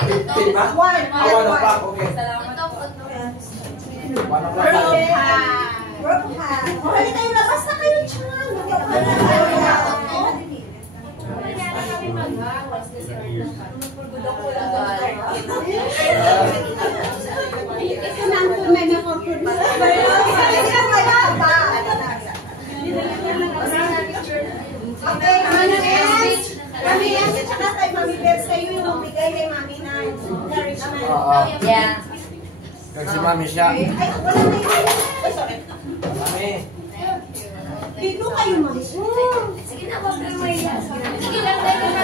One o'clock, okay. Salamat po. Hali kayo, labas na kayo dyan. Ito na ang may makaproduce. Okay, Mami S, tsaka kay Mami Bebs, kayo yung bigay kay Mami na encouragement. Yeah. Kasi Mami siya. Ay, wala na yun. Ay, sorry. Mami. Dito kayo, Mami. Sige na, wag na may sige lang tayo na.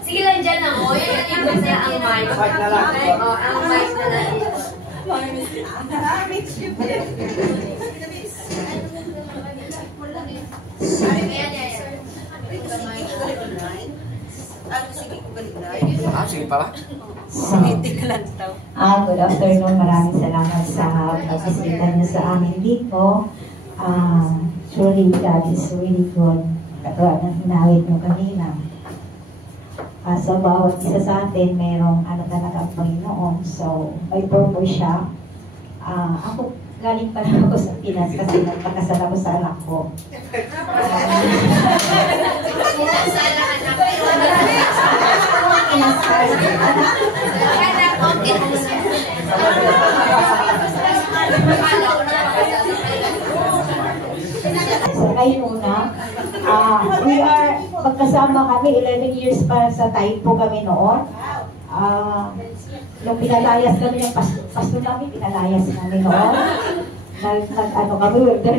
Sige lang dyan lang. O, yan ang ikot na ang mic. Mic na lang. O, ang mic na lang. Sige pala. Good afternoon. Maraming salamat sa pagbisita niyo sa amin dito. Surely God is really good. Katulad ng hinawit niyo kanina. Sa bawat isa sa atin, mayroong talaga ang Panginoon. So, may purpose siya. Ako, galing pa lang ako sa Pinas kasi nagpakasal ako sa anak ko. So, kayo muna. Magkasama kami, 11 years pa sa Taipo kami noon. Nung pinalayas kami ng pasto namin, pinalayas kami noon. Kami,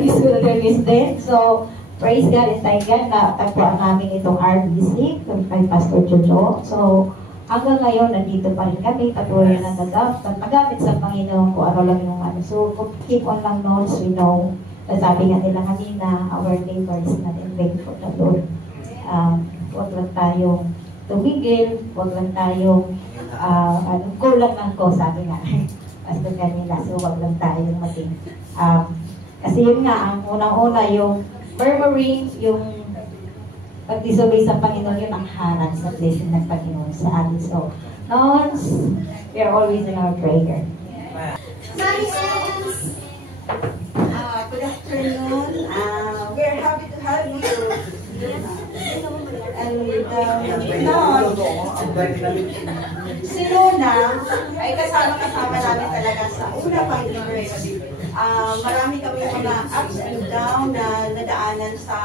wilderness din. So, praise God and thank God na tagpuan namin itong RBC kay Pastor Jojo. So, hanggang ngayon, nandito pa rin kami, patuloy na nagagamit sa Panginoon kung ano lang yung ano. So, keep on lang notes, we know, sabi nga nila kanina, our labor is not in vain for the Lord. Huwag lang tayong tumigil, huwag lang tayong kulang ng ko, sabi nga. Pastor kanina, so huwag lang tayong mating. Kasi yun nga, ang unang-una yung murmuring, yung pag-disobey sa Panginoon, yun ang harang sa blessing ng Panginoon sa atin. So, we are always in our prayer. Mami S, good afternoon. We're happy to have you. Si Luna ay kasama namin talaga sa una pang university. Marami kami mga ups and down na nadaanan sa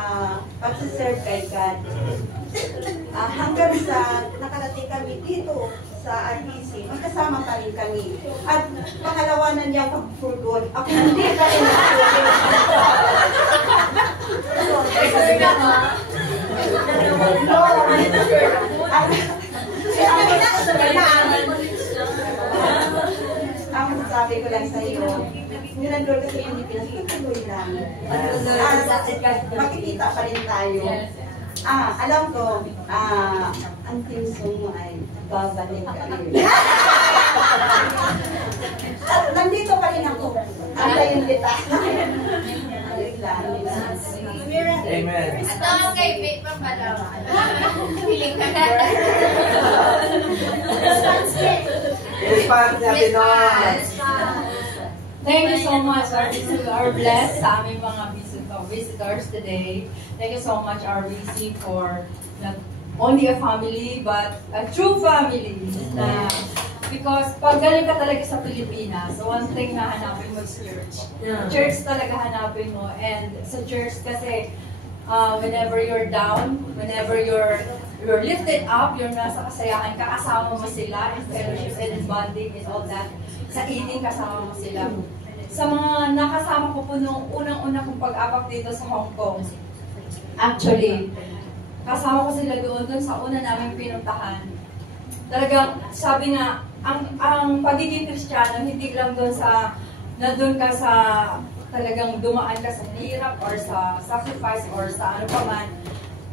pag-serve kay God. Hanggang sa nakarating kami dito sa RBC, magkasama pa rin kami. At pangalawa na niya pag-forgot. Ako hindi pa rin ang sabi ko lang sa iyo, nilandol kasi hindi pinakituloy lang. Makikita pa rin tayo. Alam ko, ang team song mo ay babalik ka rin. Nandito pa rin ako. Antayin kita. Amen. Ito kay Faith pa pala. Piling ka na. Response natin noon. Thank you so much. We are blessed sa aming mga visitors today. Thank you so much, RBC, for not only a family, but a true family. Because pag galing ka talaga sa Pilipinas, so one thing na hanapin mo is church. Church talaga hanapin mo. And sa church kasi, whenever you're down, whenever you're lifted up, you're nasa kasayahan, kasama mo sila in fellowship and in bonding and all that. Sa eating, kasama mo sila. Sa mga nakasama ko po nung unang-una kong pag-apak dito sa Hong Kong, actually, kasama ko sila doon sa una namin pinuntahan. Talagang, sabi nga, ang pagiging Kristiyano, hindi lang doon sa, na doon ka sa, talagang dumaan ka sa hirap or sa sacrifice or sa ano pa man,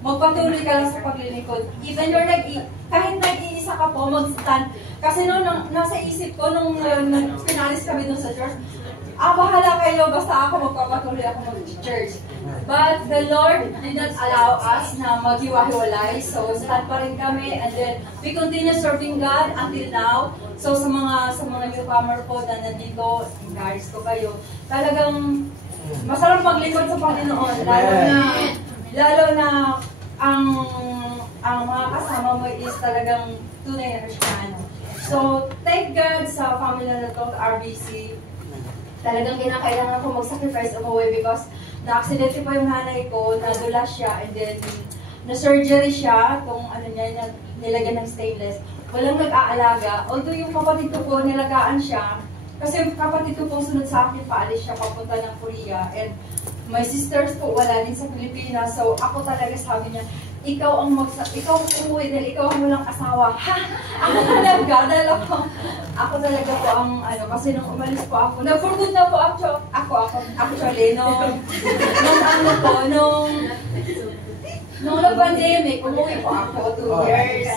magpatuloy ka lang sa paglilingkod. Even kahit nag-iisa ka po, mag-stand, Kasi nasa isip ko, nung pinalis kami dun sa church, bahala kayo, basta ako magpapatuloy ako mag-church. But the Lord did not allow us na maghiwa-hiwalay. So, stand pa rin kami. And then, we continue serving God until now. So, sa mga newcomer po na nandito, encourage ko kayo. Talagang masarap maglingkod sa Panginoon. Lalo na ang mga kasama mo is talagang tunay na Kristiyano. So, thank God sa family na to, RBC. Talagang kinakailangan ko mag-sacrifice umuwi because na-accidente pa yung nanay ko, nadula siya, and then na-surgery siya, kung ano niya, nilagyan ng stainless. Walang nag-aalaga. Although yung kapatid ko po, nilagaan siya, kasi kapatid ko po sunod sa akin, paalis siya papunta ng Korea. And my sisters po, wala din sa Pilipinas. So ako talaga sabi niya, ikaw umuwi dahil ikaw ang walang asawa. Ha! Ako talaga, dahil ako talaga po ang kasi nung umalis po ako, nag-forgood na po ako actually, nung nag-pandemic, umuwi po ako 2 years.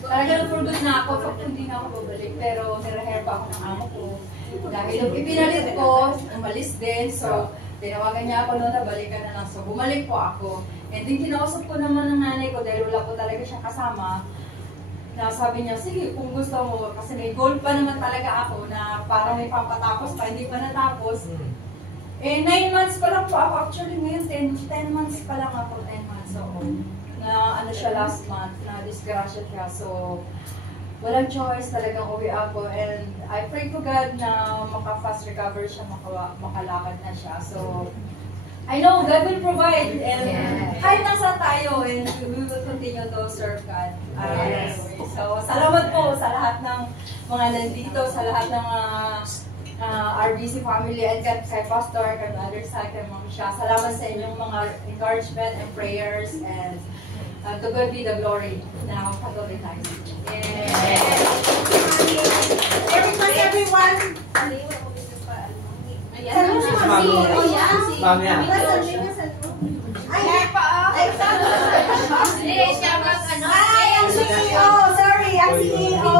Talaga nag-forgood na ako, so hindi na ako babalik, pero niraher pa ako ng amo ko. Dahil nung ipinalit ko, umalis din, so tinawagan niya ako noon na balikan na lang. So bumalik po ako. And then kinausap ko naman ng nanay ko dahil wala po talaga siyang kasama. Na sabi niya, sige kung gusto mo, kasi may goal pa naman talaga ako na parang may papatapos pa, hindi pa natapos. Eh 9 months pa lang po ako, actually ngayon 10 months pa lang ako, 10 months. So na siya last month, na disgrasya siya. So walang choice, talagang uwi ako. And I pray to God na maka-fast recover siya, makalakad na siya. So I know God will provide, and kahit nasa tayo, and we will continue to serve God. So, salamat po sa lahat ng mga nandito, sa lahat ng RBC family, and kay Pastor, kay Mother Sai, kay Ma'am Shah. Salamat sa inyong mga encouragement and prayers, and to God be the glory na patuloy tayo. Everyone! Saludo si Mami. Mami yan. Ang CEO! Sorry, ang CEO!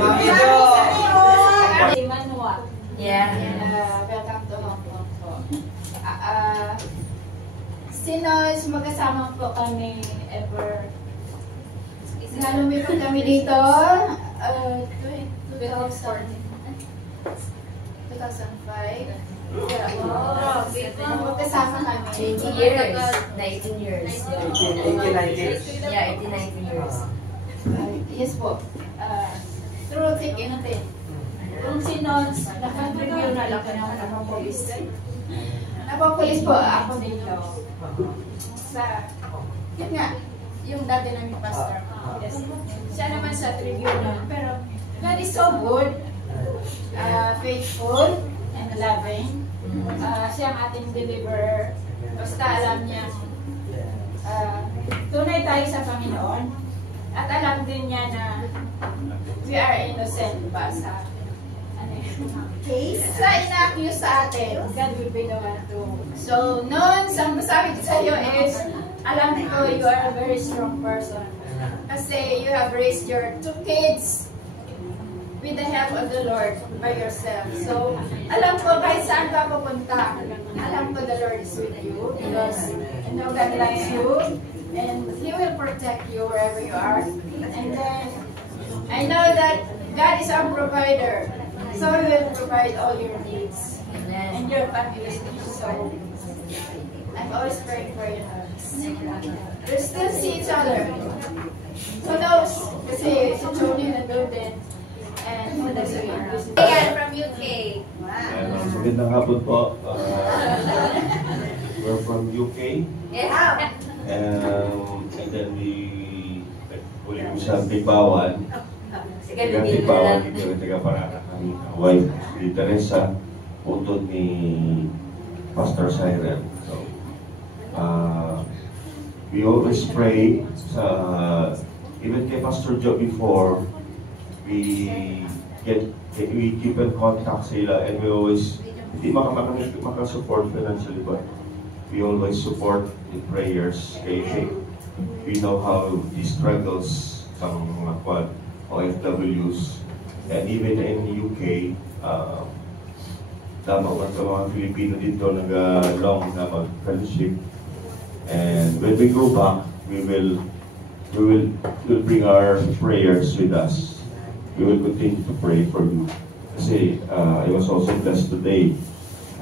Mami Jo! Emmanuel. Yeah. Welcome to Hong Kong po. Since magkasama po kami ever, lumipat kami dito, 2005. Magkasama kami. 20 years. 19 years. 18, 19. Yeah, 18, 19 years. Yes po. Through thick and thin. Kung sinons, naka-review na lang na nakapolis. Napapolis po ako dito. Yun nga, yung dati namin pastor. Siya naman sa tribunal. Pero God is so good, faithful, and loving. Siya ang ating deliverer. Basta alam niya, tunay tayo sa Panginoon. At alam din niya na we are innocent ba sa case. Sa ina-accuse sa atin, God will be the one to. So, noon, ang masabi ko sa iyo is, alam ko you are a very strong person. Kasi you have raised your 2 kids with the help of the Lord by yourself. So, alam ko kahit saan ka pupunta, alam ko the Lord is with you because I know God loves you and He will protect you wherever you are. And then, I know that God is our provider. So, He will provide all your needs and your family's needs. So, I'm always praying for you. We still see each other. Who knows? Kasi si Tony nandun din. And who knows if you're visiting. Ayan, from UK. Magandang hapon po. We're from UK. Yeah. And then uli ko sa Tigbawan. Sige, Taga bibili na Tigbawan lang. dito, taga Parana. Ang wife ni Teresa, utod ni Pastor Siren. So, we always pray even kay Pastor Joe before, we keep in contact sila, and we always hindi makasupport financially, but we always support in prayers. We know how he struggles sa mga OFWs, and even in UK, tama sa mga Filipino dito nag-long na mag-fellowship. And when we go back, we'll bring our prayers with us. We will continue to pray for you. Kasi I was also blessed today.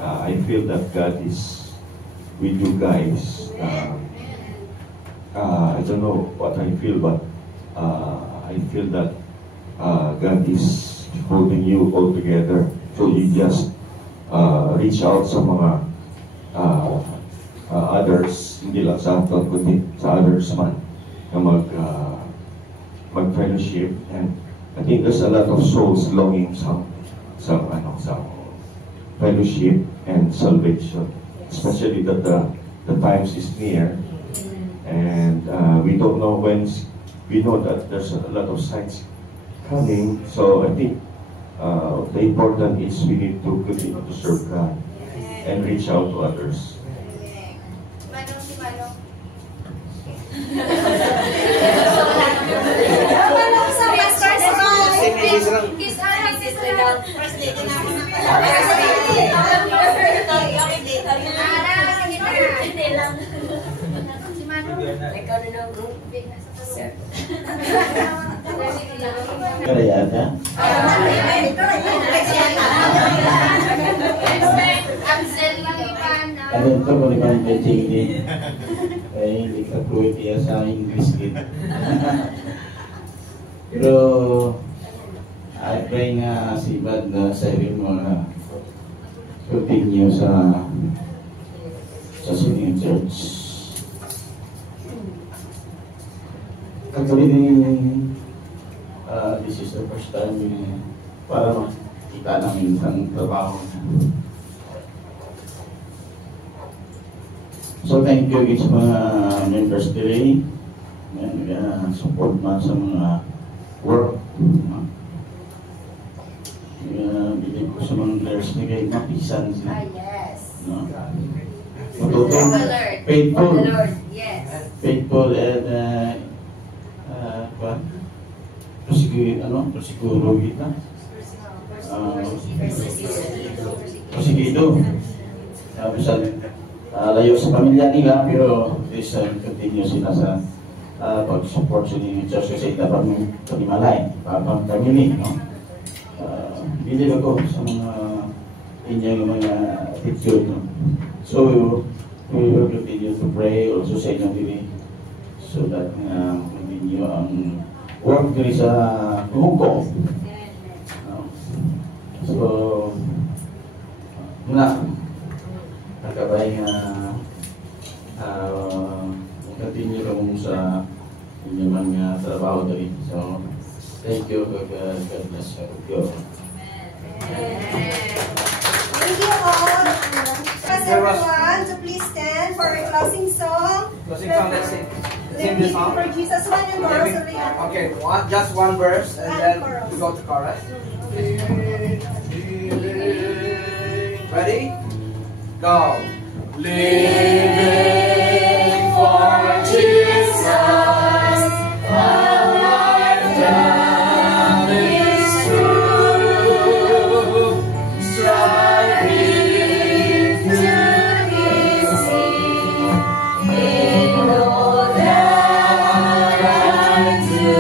I feel that God is with you guys. I don't know what I feel, but I feel that God is holding you all together. So you just reach out sa mga others, hindi lang sa atin, kundi sa others man, na mag-fellowship. And I think there's a lot of souls longing sa fellowship and salvation, especially that the times is near, and we don't know when. We know that there's a lot of signs coming, so I think the important is we need to continue to serve God and reach out to others. Manong si Manong. Manong sa Western Kiss lang. First lady na ako na pala. First lady. Hindi lang. Si Manong. Ikaw na lang group. Kaya ata? Absent lang ipan. Ano ito ko naman betching din. Kaya hindi ka fluent iya sa English din. Pero I pray nga si Bad na sa rin mo na continue sa Singing Church. Actually, this is the first time para makita namin ang trabaho. So thank you sa mga members today and support man sa mga work. Bilib ko sa mga leaders ni kayo mapisan sila. Yes. No? Faithful. Yes. Faithful and siguro kita. Prosigido. Bisan layo sa pamilya nila pero this continue sila sa pag-support sa church kasi ita pamimalay, pamilya, no? Bilib ako sa mga inyong mga attitude, no? So we will continue to pray also sa inyong dili so that continue ang work diri sa Hungko. So muna nakabay nga continue kamo sa inyong mga trabaho diri. So thank you, God bless you. Thank you all. Ask everyone to please stand for our closing song. Closing song, let's sing. Sing the song. For Jesus, one and chorus of the anthem. Okay, just one verse and then chorus. we go to chorus. Ready? Go. Living for Jesus, all I've done is true. Striving to His seat in all that I do.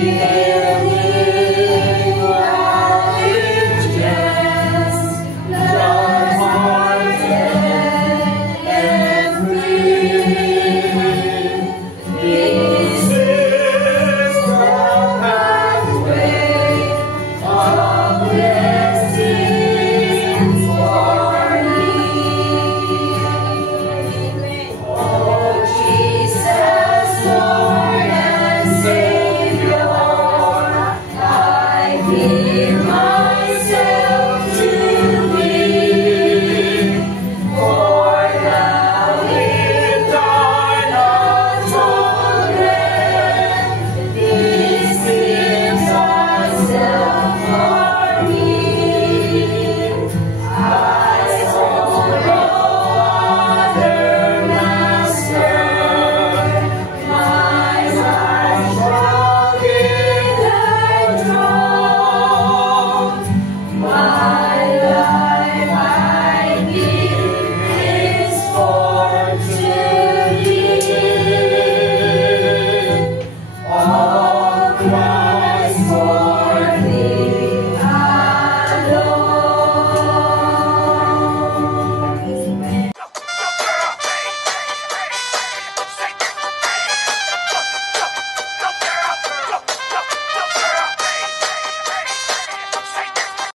Yeah.